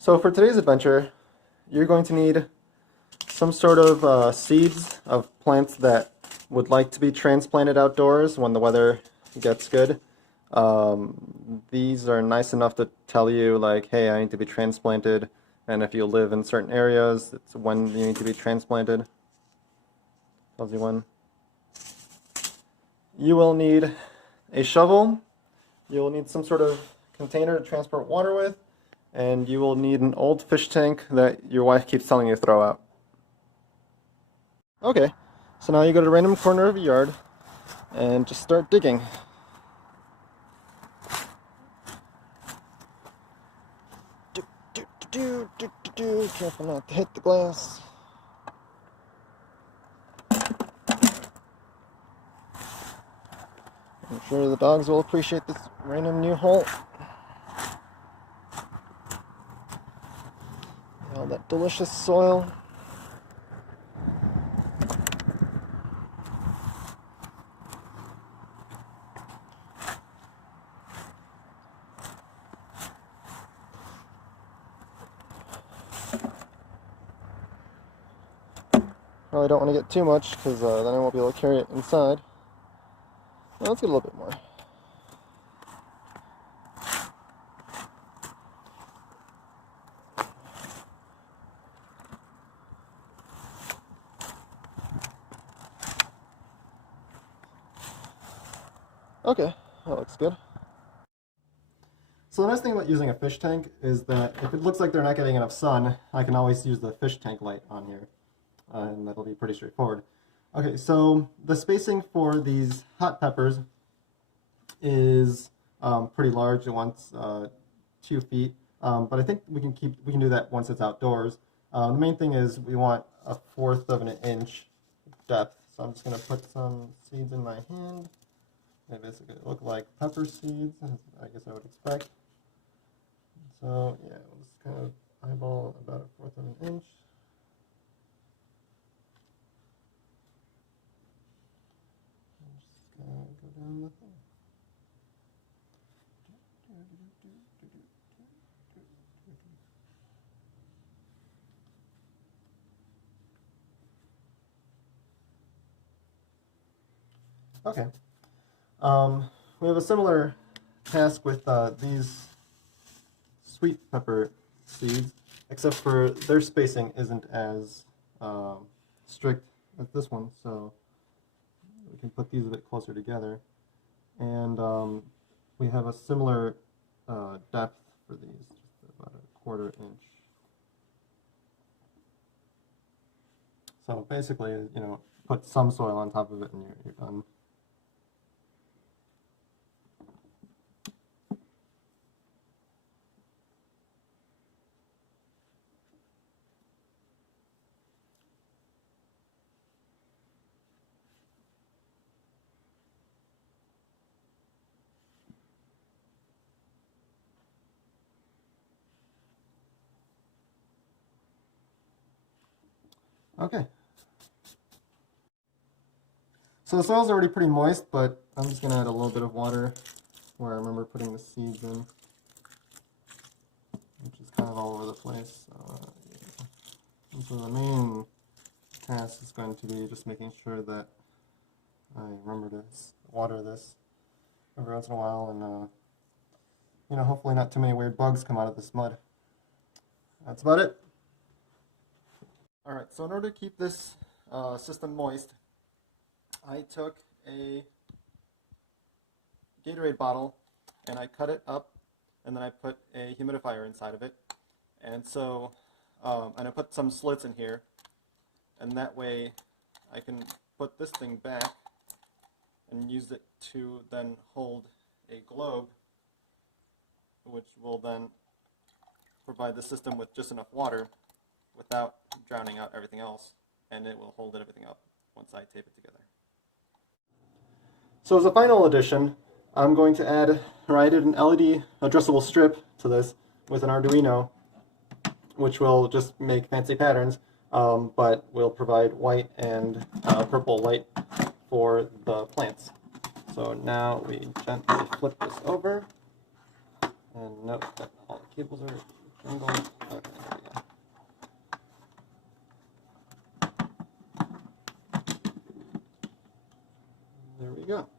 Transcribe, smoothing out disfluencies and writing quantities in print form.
So for today's adventure, you're going to need some sort of seeds of plants that would like to be transplanted outdoors when the weather gets good. These are nice enough to tell you like, hey, I need to be transplanted, and if you live in certain areas, it's when you need to be transplanted. Tells you when. You will need a shovel. You will need some sort of container to transport water with, and you will need an old fish tank that your wife keeps telling you to throw out. Okay, so now you go to a random corner of your yard and just start digging. Careful not to hit the glass. I'm sure the dogs will appreciate this random new hole. All that delicious soil. Probably don't want to get too much because then I won't be able to carry it inside. Well, let's get a little bit more. Okay, that looks good. So the nice thing about using a fish tank is that if it looks like they're not getting enough sun, I can always use the fish tank light on here, and that'll be pretty straightforward. Okay, so the spacing for these hot peppers is pretty large. It wants 2 feet, but I think we can do that once it's outdoors. The main thing is we want 1/4 of an inch depth. So I'm just going to put some seeds in my hand. They basically look like pepper seeds, as I guess I would expect. So yeah, we'll just kind of eyeball about 1/4 of an inch. Just kind of go down the thing. Okay. We have a similar task with these sweet pepper seeds, except for their spacing isn't as strict as this one, so we can put these a bit closer together. And we have a similar depth for these, just about 1/4 inch. So basically, you know, put some soil on top of it and you're done. Okay. So the soil's already pretty moist, but I'm just going to add a little bit of water where I remember putting the seeds in, which is kind of all over the place. Yeah. And so the main task is going to be just making sure that I remember to water this every once in a while, and you know, hopefully not too many weird bugs come out of this mud. That's about it. Alright, so in order to keep this system moist, I took a Gatorade bottle and I cut it up, and then I put a humidifier inside of it, and so and I put some slits in here, and that way I can put this thing back and use it to then hold a globe, which will then provide the system with just enough water without drowning out everything else, and it will hold everything up once I tape it together. So as a final addition, I'm going to add, or I added an LED addressable strip to this with an Arduino, which will just make fancy patterns, but will provide white and purple light for the plants. So now we gently flip this over, and note that all the cables are Angle. Okay, there we go. There we go.